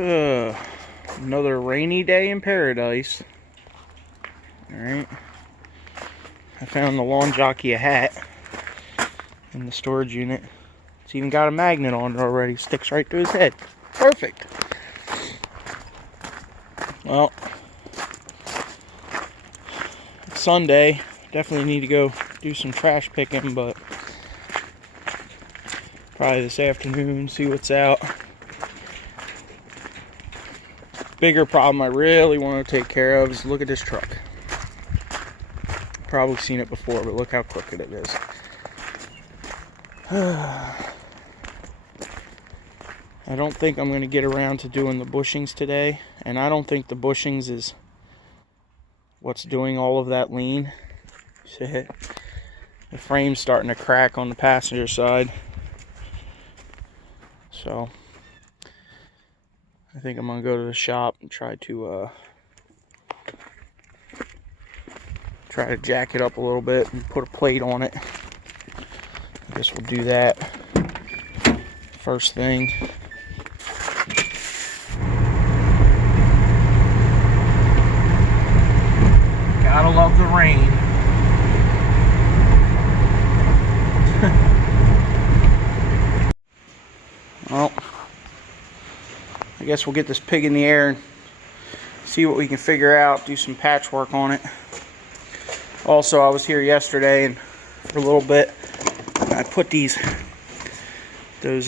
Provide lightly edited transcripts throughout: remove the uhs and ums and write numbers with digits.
Another rainy day in paradise. Alright. I found the lawn jockey a hat in the storage unit. It's even got a magnet on it already. Sticks right to his head. Perfect. Well, it's Sunday. Definitely need to go do some trash picking, but probably this afternoon, see what's out. Bigger problem I really want to take care of is look at this truck. Probably seen it before, but look how crooked it is. I don't think I'm going to get around to doing the bushings today, and I don't think the bushings is what's doing all of that lean. See it? The frame's starting to crack on the passenger side. So I think I'm gonna go to the shop and try to jack it up a little bit and put a plate on it. I guess we'll do that first thing. Gotta love the rain. Well, I guess we'll get this pig in the air and see what we can figure out, do some patchwork on it. Also, I was here yesterday and for a little bit I put those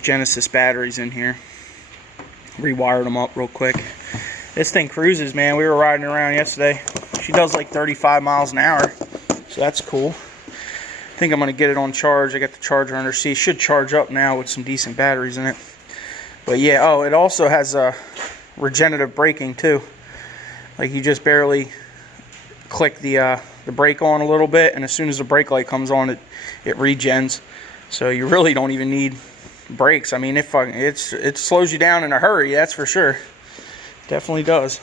Genesis batteries in here. Rewired them up real quick. This thing cruises, man. We were riding around yesterday. She does like 35 miles an hour, so that's cool. I think I'm going to get it on charge. I got the charger under seat. Should charge up now with some decent batteries in it. But yeah, oh, it also has regenerative braking too. Like you just barely click the brake on a little bit, and as soon as the brake light comes on, it regens. So you really don't even need brakes. I mean, it slows you down in a hurry, that's for sure. Definitely does.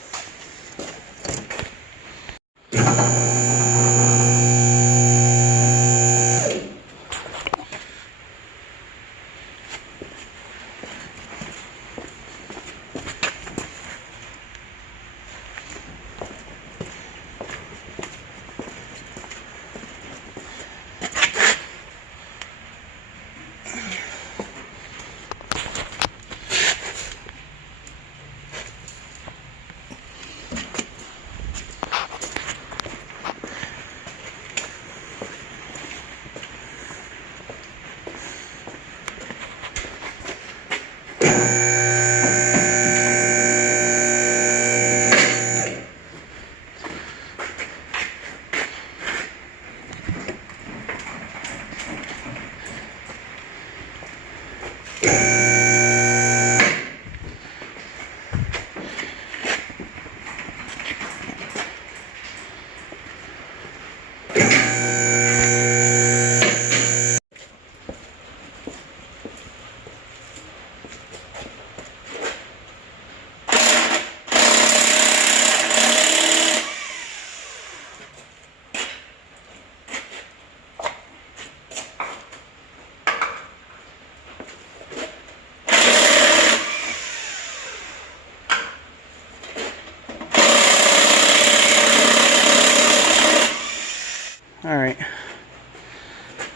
Alright,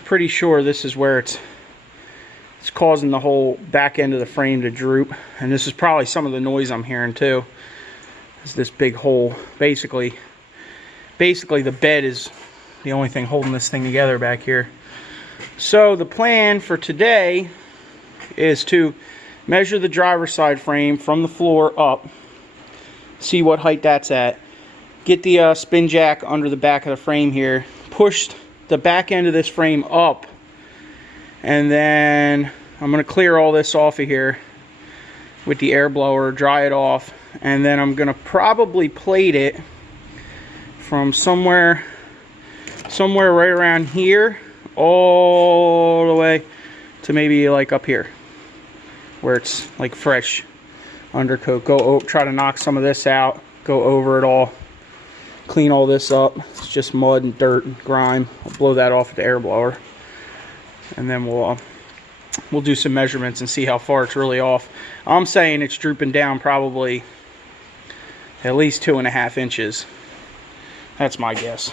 pretty sure this is where it's causing the whole back end of the frame to droop, and this is probably some of the noise I'm hearing too. Is this big hole. Basically the bed is the only thing holding this thing together back here. So the plan for today is to measure the driver's side frame from the floor up, see what height that's at, get the spin jack under the back of the frame here, push the back end of this frame up, and then I'm going to clear all this off of here with the air blower, dry it off, and then I'm going to probably plate it from somewhere right around here all the way to maybe like up here where it's like fresh undercoat. Try to knock some of this out, go over it all, clean all this up. It's just mud and dirt and grime. I'll blow that off with the air blower, and then we'll we'll do some measurements and see how far it's really off. I'm saying it's drooping down probably at least 2.5 inches. That's my guess.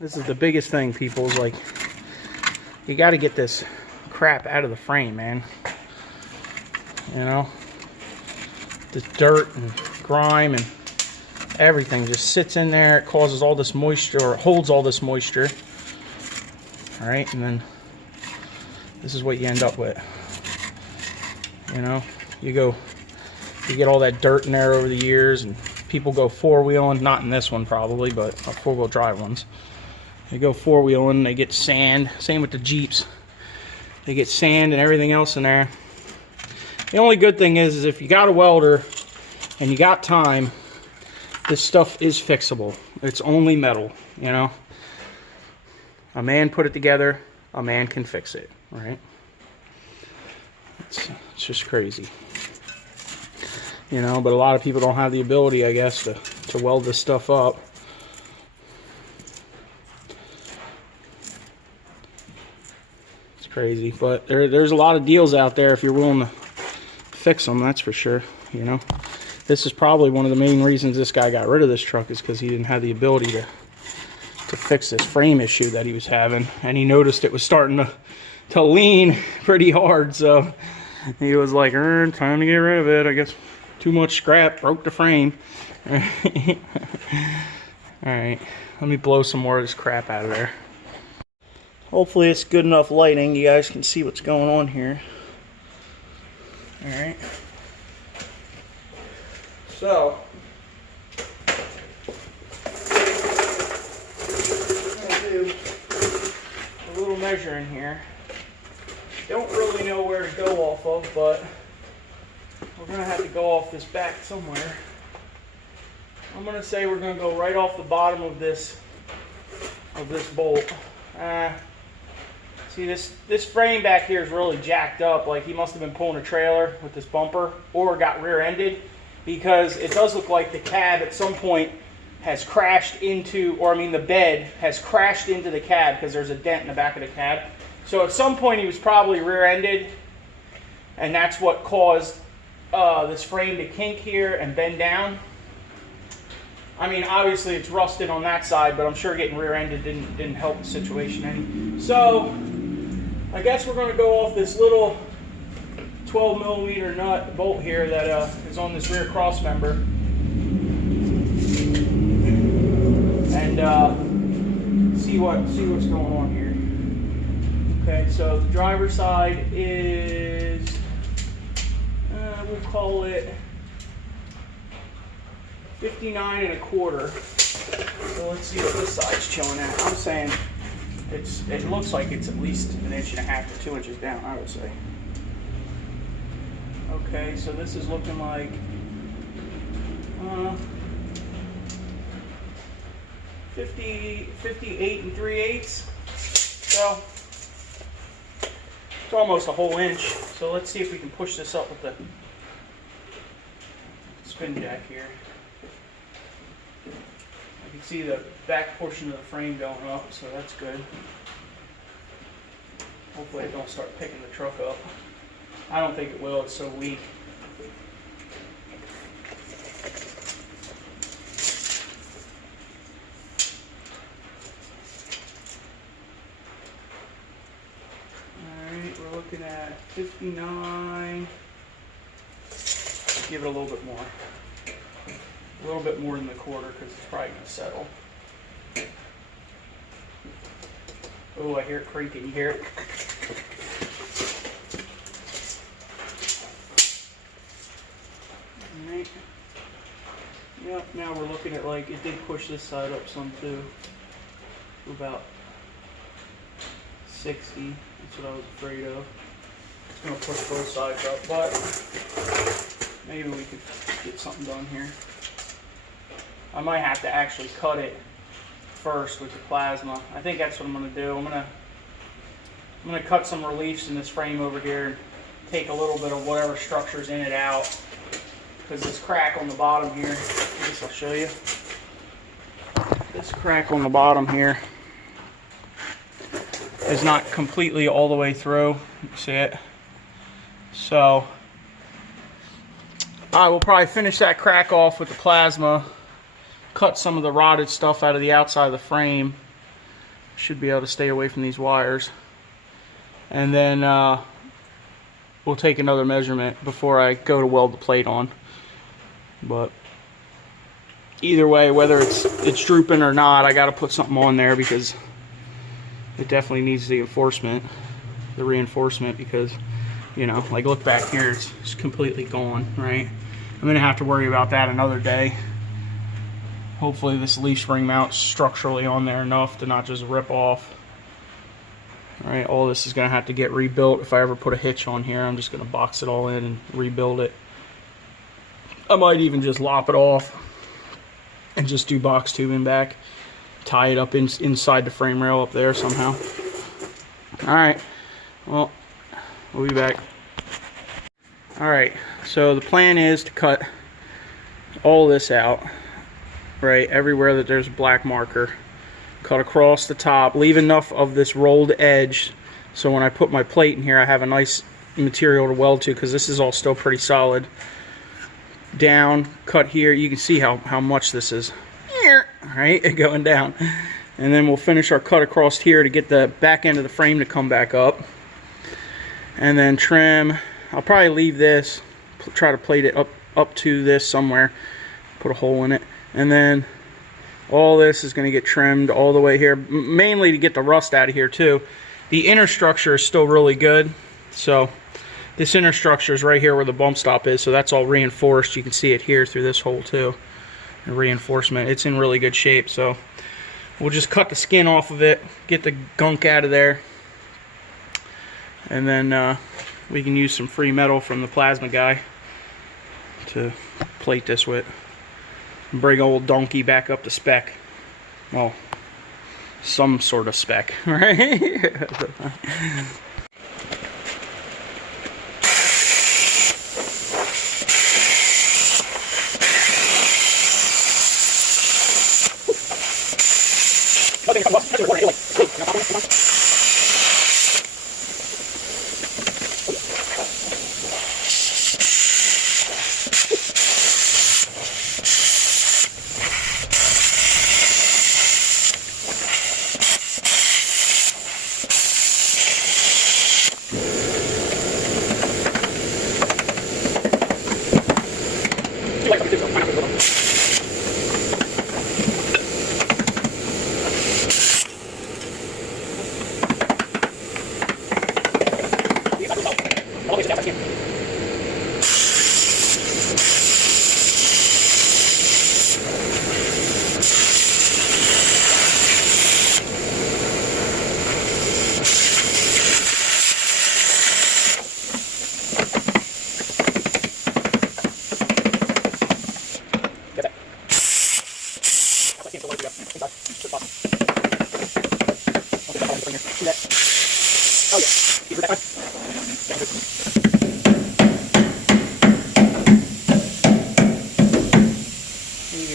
This is the biggest thing, people, is like, you got to get this crap out of the frame, man. You know, the dirt and grime and everything just sits in there. It causes all this moisture, or it holds all this moisture. All right, and then this is what you end up with. You know, you get all that dirt in there over the years, and people go four-wheeling, not in this one probably, but four-wheel drive ones. They go four-wheeling, they get sand. Same with the Jeeps. They get sand and everything else in there. The only good thing is if you got a welder and you got time, this stuff is fixable. It's only metal, you know. A man put it together, a man can fix it, right? It's just crazy. You know, but a lot of people don't have the ability, I guess, to weld this stuff up. Crazy, but there's a lot of deals out there if you're willing to fix them, that's for sure. You know, this is probably one of the main reasons this guy got rid of this truck, is because he didn't have the ability to fix this frame issue that he was having, and he noticed it was starting to lean pretty hard, so he was like, time to get rid of it. I guess too much scrap broke the frame. All right, let me blow some more of this crap out of there. Hopefully it's good enough lighting, you guys can see what's going on here. Alright. So, I'm going to do a little measuring here. Don't really know where to go off of, but we're going to have to go off this back somewhere. I'm going to say we're going to go right off the bottom of this bolt. See, this frame back here is really jacked up. Like, he must have been pulling a trailer with this bumper, or got rear-ended, because it does look like the cab at some point has crashed into, or I mean the bed has crashed into the cab, because there's a dent in the back of the cab. So at some point he was probably rear-ended, and that's what caused this frame to kink here and bend down. I mean, obviously it's rusted on that side, but I'm sure getting rear-ended didn't help the situation any. So I guess we're going to go off this little 12mm nut bolt here that is on this rear cross member, and see what's going on here. Okay, so the driver's side is we'll call it 59 1/4. So let's see what this side's chilling at. I'm saying it looks like it's at least 1.5 inches to 2 inches down, I would say. Okay, so this is looking like 58 3/8. So it's almost a whole inch. So let's see if we can push this up with the spin jack here. I can see the back portion of the frame going up, so that's good. Hopefully it don't start picking the truck up. I don't think it will, it's so weak. Alright, we're looking at 59. Give it a little bit more. A little bit more than the quarter because it's probably going to settle. Oh, I hear it creaking. You hear it? Alright. Yep, now we're looking at, like, it did push this side up some too. To about 60. That's what I was afraid of. It's going to push both sides up, but maybe we could get something done here. I might have to actually cut it first with the plasma. I think that's what I'm going to do. I'm going to cut some reliefs in this frame over here and take a little bit of whatever structure's in it out. Because this crack on the bottom here, I guess I'll show you. This crack on the bottom here is not completely all the way through. You see it? So I will probably finish that crack off with the plasma, cut some of the rotted stuff out of the outside of the frame. Should be able to stay away from these wires. And then we'll take another measurement before I go to weld the plate on. But either way, whether it's drooping or not, I got to put something on there because it definitely needs the reinforcement, because, you know, like look back here, it's completely gone, right? I'm going to have to worry about that another day. Hopefully this leaf spring mount's structurally on there enough to not just rip off. Alright, all this is going to have to get rebuilt. If I ever put a hitch on here, I'm just going to box it all in and rebuild it. I might even just lop it off and just do box tubing back. Tie it up inside the frame rail up there somehow. Alright, well, we'll be back. Alright, so the plan is to cut all this out. Right, everywhere that there's a black marker. Cut across the top, leave enough of this rolled edge so when I put my plate in here I have a nice material to weld to, because this is all still pretty solid. Down, cut here, you can see how much this is. Right, going down. And then we'll finish our cut across here to get the back end of the frame to come back up. And then trim, I'll probably leave this, try to plate it up to this somewhere, put a hole in it. And then all this is going to get trimmed all the way here, mainly to get the rust out of here too. The inner structure is still really good. So this inner structure is right here where the bump stop is, so that's all reinforced. You can see it here through this hole too. The reinforcement, it's in really good shape. So we'll just cut the skin off of it, get the gunk out of there, and then we can use some free metal from the plasma guy to plate this with. Bring old donkey back up to spec. Well, some sort of spec, right?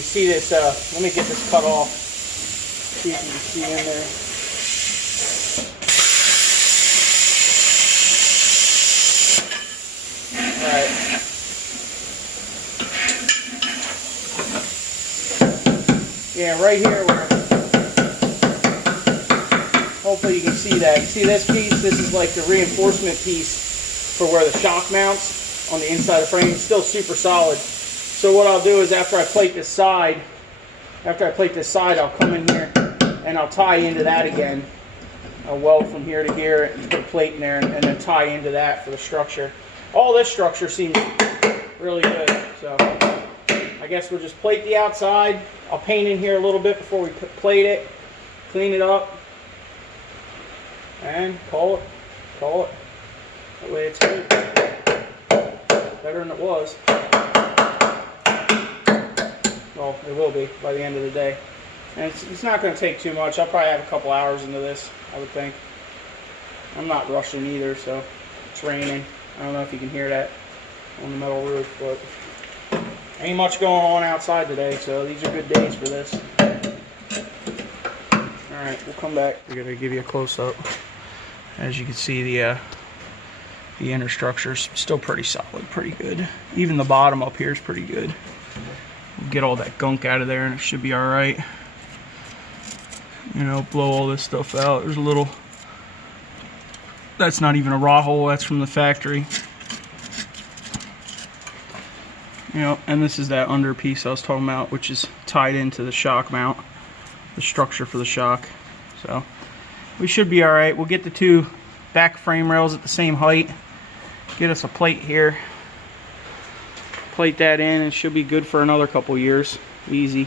see this, let me get this cut off. See if you can see in there. Alright. Yeah, right here where, hopefully you can see that. You see this piece? This is like the reinforcement piece for where the shock mounts on the inside of the frame. It's still super solid. So what I'll do is after I plate this side, I'll come in here and I'll tie into that again. I'll weld from here to here and put a plate in there and then tie into that for the structure. All this structure seems really good. So I guess we'll just plate the outside. I'll paint in here a little bit before we plate it, clean it up, and call it. That way it's good. Better than it was. Well, it will be by the end of the day. And it's not going to take too much. I'll probably have a couple hours into this, I would think. I'm not rushing either, so it's raining. I don't know if you can hear that on the metal roof, but ain't much going on outside today, so these are good days for this. Alright, we'll come back. We're going to give you a close-up. As you can see, the inner structure's still pretty solid, pretty good. Even the bottom up here is pretty good. Get all that gunk out of there and it should be alright. You know, blow all this stuff out. There's a little, that's not even a raw hole, that's from the factory. You know, and this is that under piece I was talking about, which is tied into the shock mount, the structure for the shock. So we should be alright. We'll get the two back frame rails at the same height. Get us a plate here. Plate that in, and it should be good for another couple years. Easy.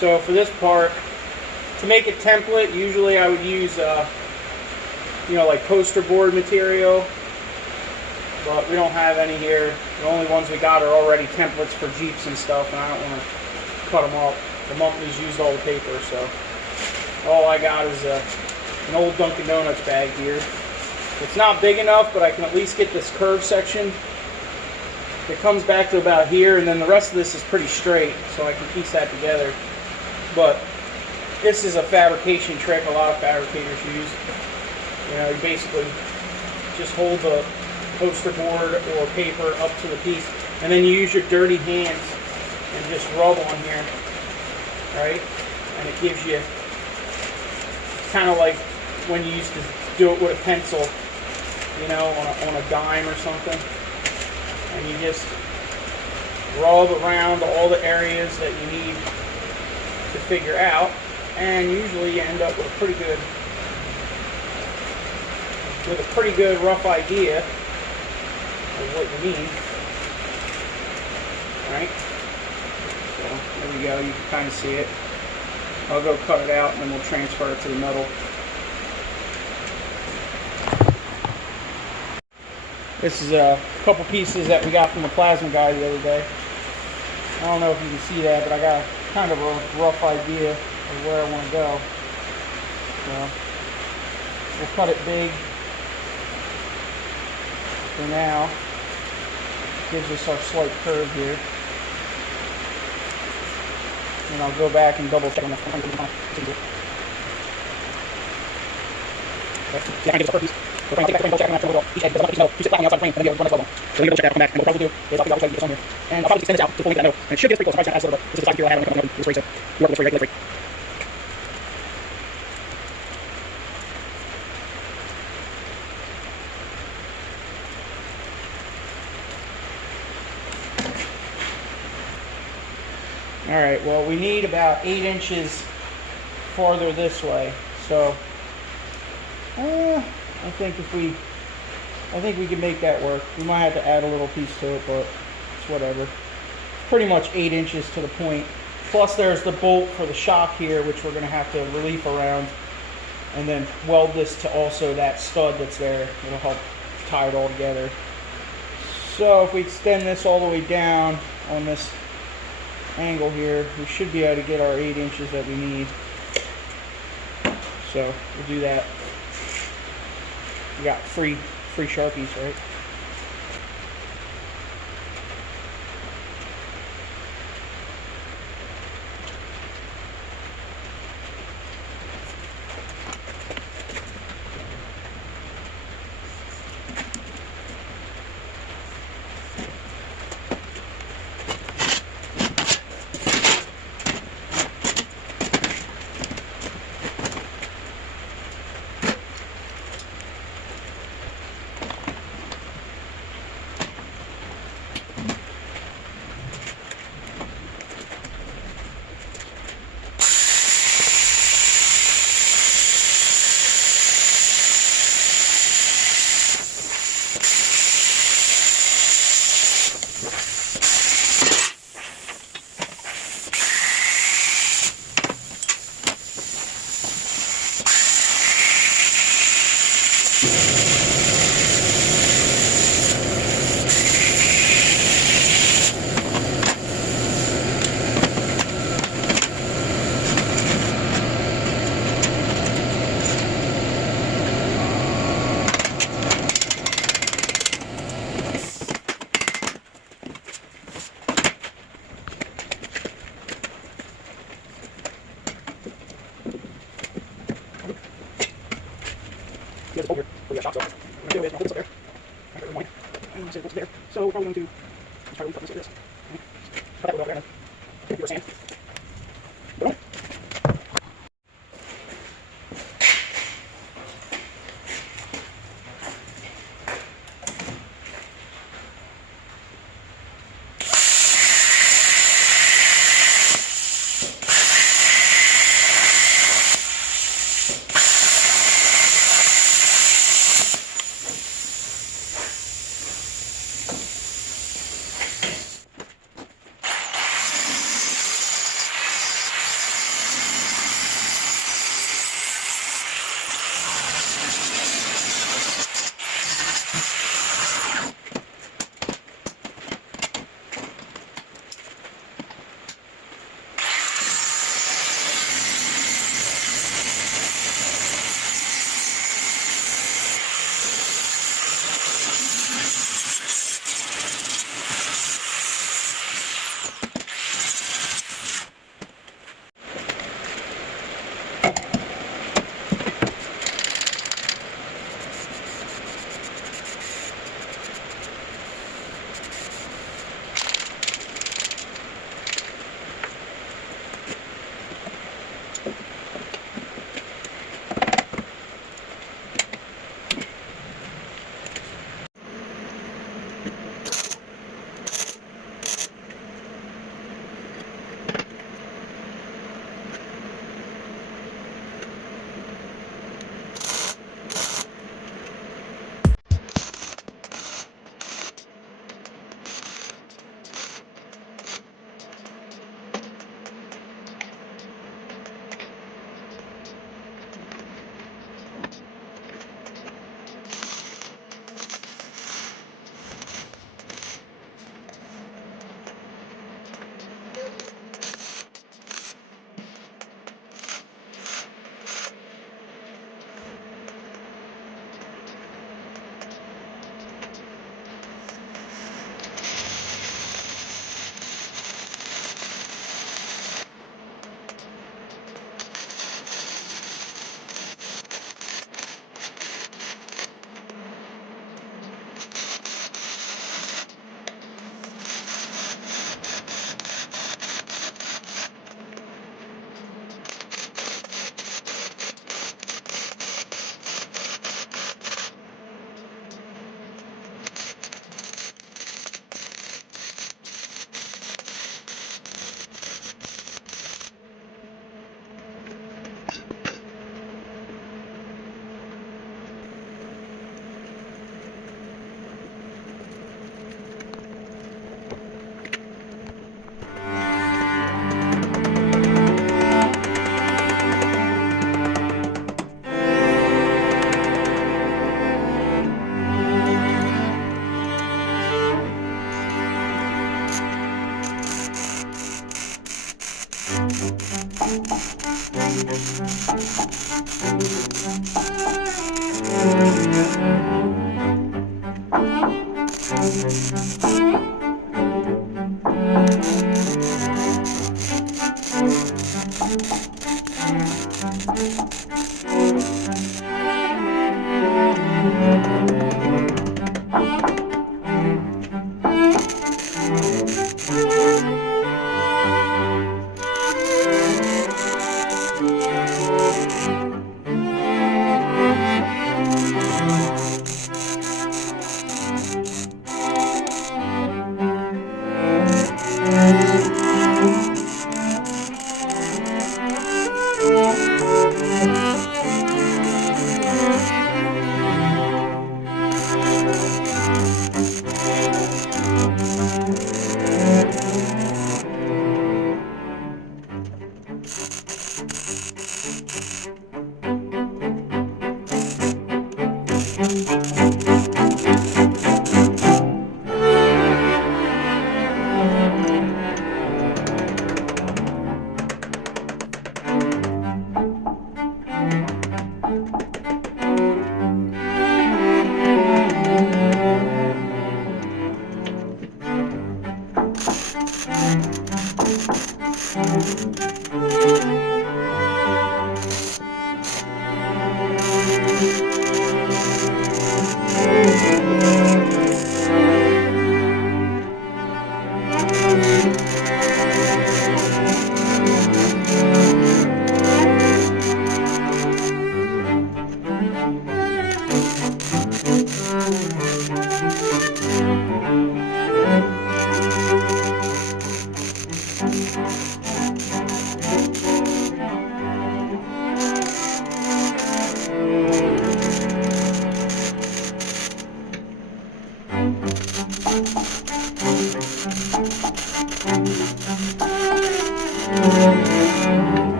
So for this part, to make a template, usually I would use, you know, like poster board material, but we don't have any here. The only ones we got are already templates for Jeeps and stuff, and I don't want to cut them up. The company's used all the paper, so all I got is an old Dunkin' Donuts bag here. It's not big enough, but I can at least get this curved section. It comes back to about here, and then the rest of this is pretty straight, so I can piece that together. But this is a fabrication trick a lot of fabricators use. You know, you basically just hold the poster board or paper up to the piece, and then you use your dirty hands and just rub on here, right? And it gives you, kind of like when you used to do it with a pencil, you know, on a dime or something. And you just rub around all the areas that you need to figure out, and usually you end up with a pretty good rough idea of what you need. Right? So there we go, you can kind of see it. I'll go cut it out and then we'll transfer it to the metal. This is a couple pieces that we got from the plasma guy the other day. I don't know if you can see that, but I got kind of a rough idea of where I want to go. So we'll cut it big for now. Gives us our slight curve here. And I'll go back and double check on that. So I'll take back the frame, double check, and I'm sure each edge, because I want it to too flat on the outside of the frame, and then we'll run this well. So we're going to double check that, come back, and what I'll probably do is I'll figure out which way to get this on here. And I'll probably extend this out to full length that I know. And it should get pretty close. I'm probably just going to add a little bit. This is the size material I have when I'm coming up with this frame, so work with this regular frame. All right, well, we need about 8 inches farther this way. So I think we can make that work. We might have to add a little piece to it, but it's whatever. Pretty much 8 inches to the point. Plus there's the bolt for the shock here, which we're going to have to relief around, and then weld this to also that stud that's there. It'll help tie it all together. So if we extend this all the way down on this angle here, we should be able to get our 8 inches that we need. So we'll do that. We got free Sharpies, right? There's a bolt here for the shock, so what I'm going to do is I'll hold this up there. I'll put it in line. And say the bolt's there. So we're probably going to just try to leave this like this. Cut that little bit out there and take your sand. Put it on.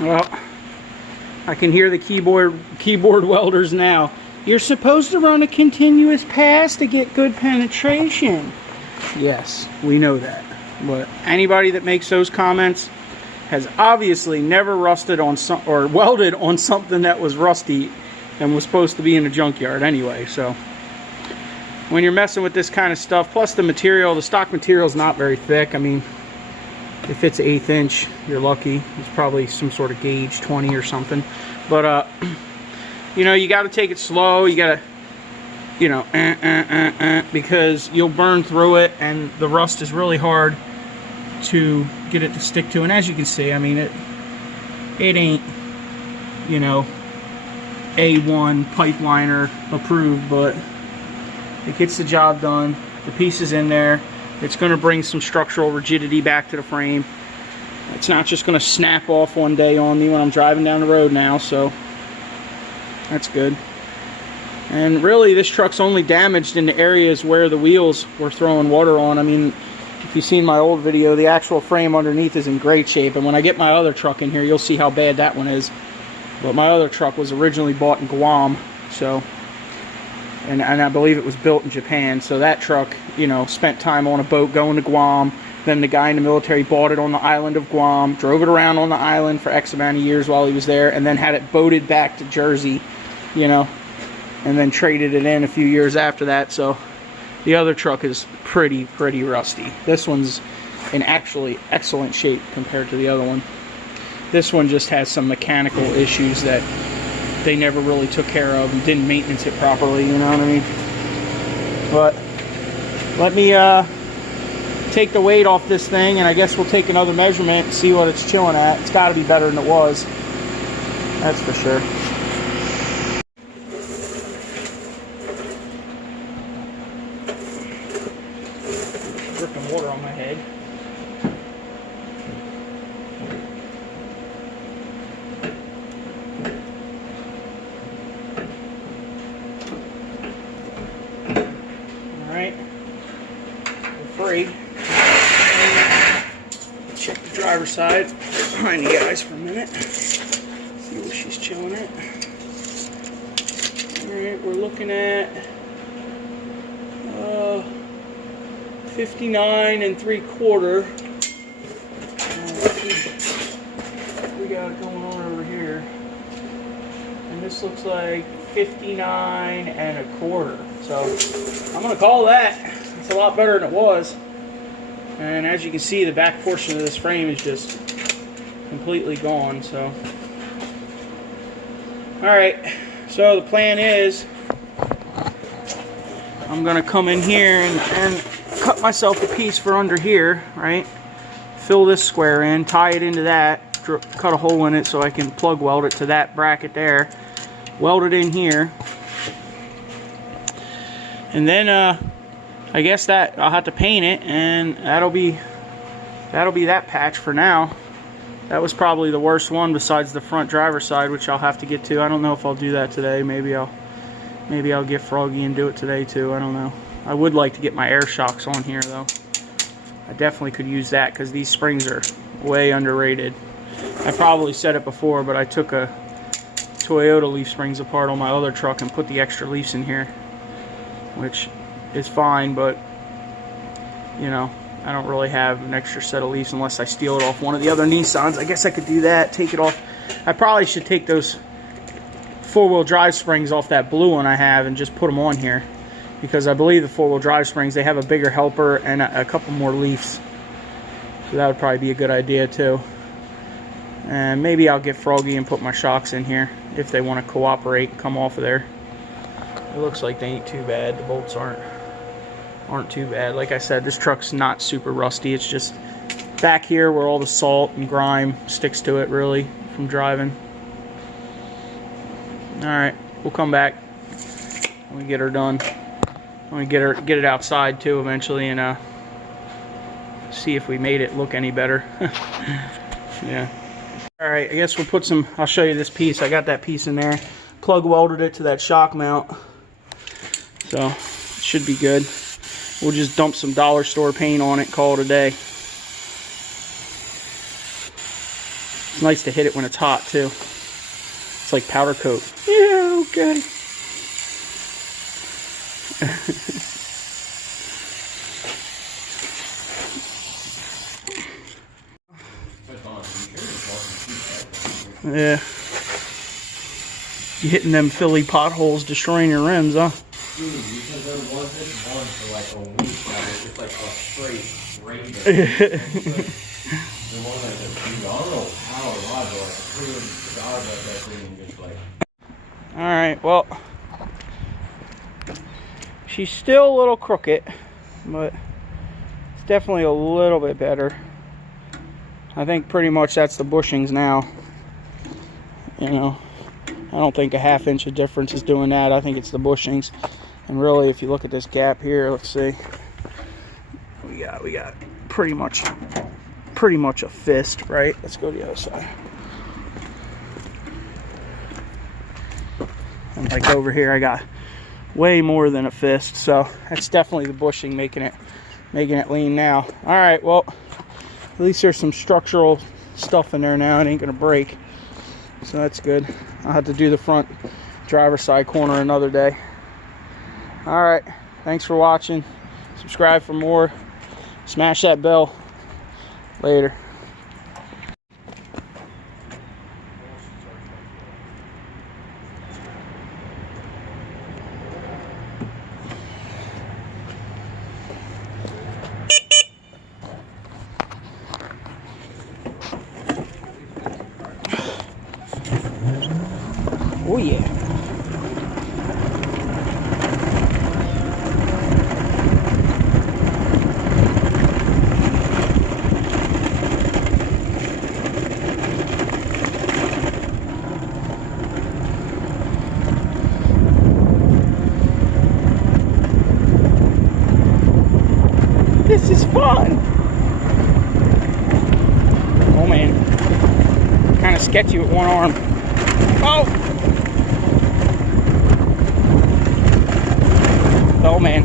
Well, I can hear the keyboard welders now. You're supposed to run a continuous pass to get good penetration. Yes, we know that. But anybody that makes those comments has obviously never rusted on or welded on something that was rusty and was supposed to be in a junkyard anyway. So when you're messing with this kind of stuff, plus the material, the stock material is not very thick. I mean, if it's 1/8 inch, you're lucky. It's probably some sort of gauge 20 or something. But you know, you got to take it slow. You got to, you know, because you'll burn through it, and the rust is really hard to get it to stick to. And as you can see, I mean, it ain't, you know, A1 pipeliner approved, but it gets the job done. The piece is in there. It's going to bring some structural rigidity back to the frame. It's not just going to snap off one day on me when I'm driving down the road now, so that's good. And really, this truck's only damaged in the areas where the wheels were throwing water on. I mean, if you've seen my old video, the actual frame underneath is in great shape. And when I get my other truck in here, you'll see how bad that one is. But my other truck was originally bought in Guam, so, and I believe it was built in Japan. So that truck, you know, spent time on a boat going to Guam. Then the guy in the military bought it on the island of Guam, drove it around on the island for X amount of years while he was there, and then had it boated back to Jersey, you know, and then traded it in a few years after that. So the other truck is pretty rusty. This one's in actually excellent shape compared to the other one. This one just has some mechanical issues that they never really took care of and didn't maintenance it properly, you know what I mean? But let me take the weight off this thing, and I guess we'll take another measurement and see what it's chilling at. It's got to be better than it was, that's for sure. Dripping water on my head. Alright, we're free. Check the driver's outside behind you guys for a minute. See where she's chilling at. Alright, we're looking at 59 3/4. We got going on over here. And this looks like 59 1/4. So I'm going to call that. It's a lot better than it was. And as you can see, the back portion of this frame is just completely gone. So, alright, so the plan is I'm going to come in here and cut myself a piece for under here, right? Fill this square in, tie it into that, cut a hole in it so I can plug weld it to that bracket there, weld it in here, and then I guess that I'll have to paint it, and that'll be that patch for now. That was probably the worst one besides the front driver's side, which I'll have to get to. I don't know if I'll do that today. Maybe I'll get froggy and do it today too. I don't know. I would like to get my air shocks on here though. I definitely could use that because these springs are way underrated. I probably said it before, but I took a Toyota leaf springs apart on my other truck and put the extra leaves in here, which is fine, but you know, I don't really have an extra set of leaves unless I steal it off one of the other Nissans. I guess I could do that, take it off. I probably should take those four-wheel drive springs off that blue one I have and just put them on here, because I believe the four-wheel drive springs, they have a bigger helper and a couple more leaves. So that would probably be a good idea too. And maybe I'll get froggy and put my shocks in here if they want to cooperate and come off of there. It looks like they ain't too bad. The bolts aren't too bad. Like I said, this truck's not super rusty. It's just back here where all the salt and grime sticks to it really from driving. Alright, we'll come back when we get her done. When we get it outside too eventually, and see if we made it look any better. Yeah. Alright, I guess we'll put some, I'll show you this piece. I got that piece in there. Plug welded it to that shock mount. So, it should be good. We'll just dump some dollar store paint on it, call it a day. It's nice to hit it when it's hot too. It's like powder coat. Yeah, okay. Yeah. You hitting them Philly potholes, destroying your rims, huh? Dude, because there wasn't one for like a week now. It was just like a straight rain. The one like a dude, I don't know how it was, but like $300 like that thing and just like. Alright, well, she's still a little crooked, but it's definitely a little bit better. I think pretty much that's the bushings now. You know, I don't think a ½ inch of difference is doing that. I think it's the bushings. And really, if you look at this gap here, let's see, we got pretty much a fist, right? Let's go to the other side. And like over here, I got way more than a fist, so that's definitely the bushing making it lean now. All right, well, at least there's some structural stuff in there now. It ain't gonna break, so that's good. I'll have to do the front driver's side corner another day. All right, thanks for watching. Subscribe for more. Smash that bell. Later. Oh yeah. This is fun. Oh man, kind of sketchy with one arm. Oh. Oh man.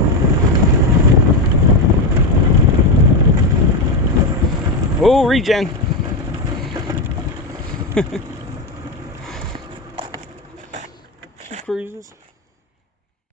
Oh, regen. Cruises.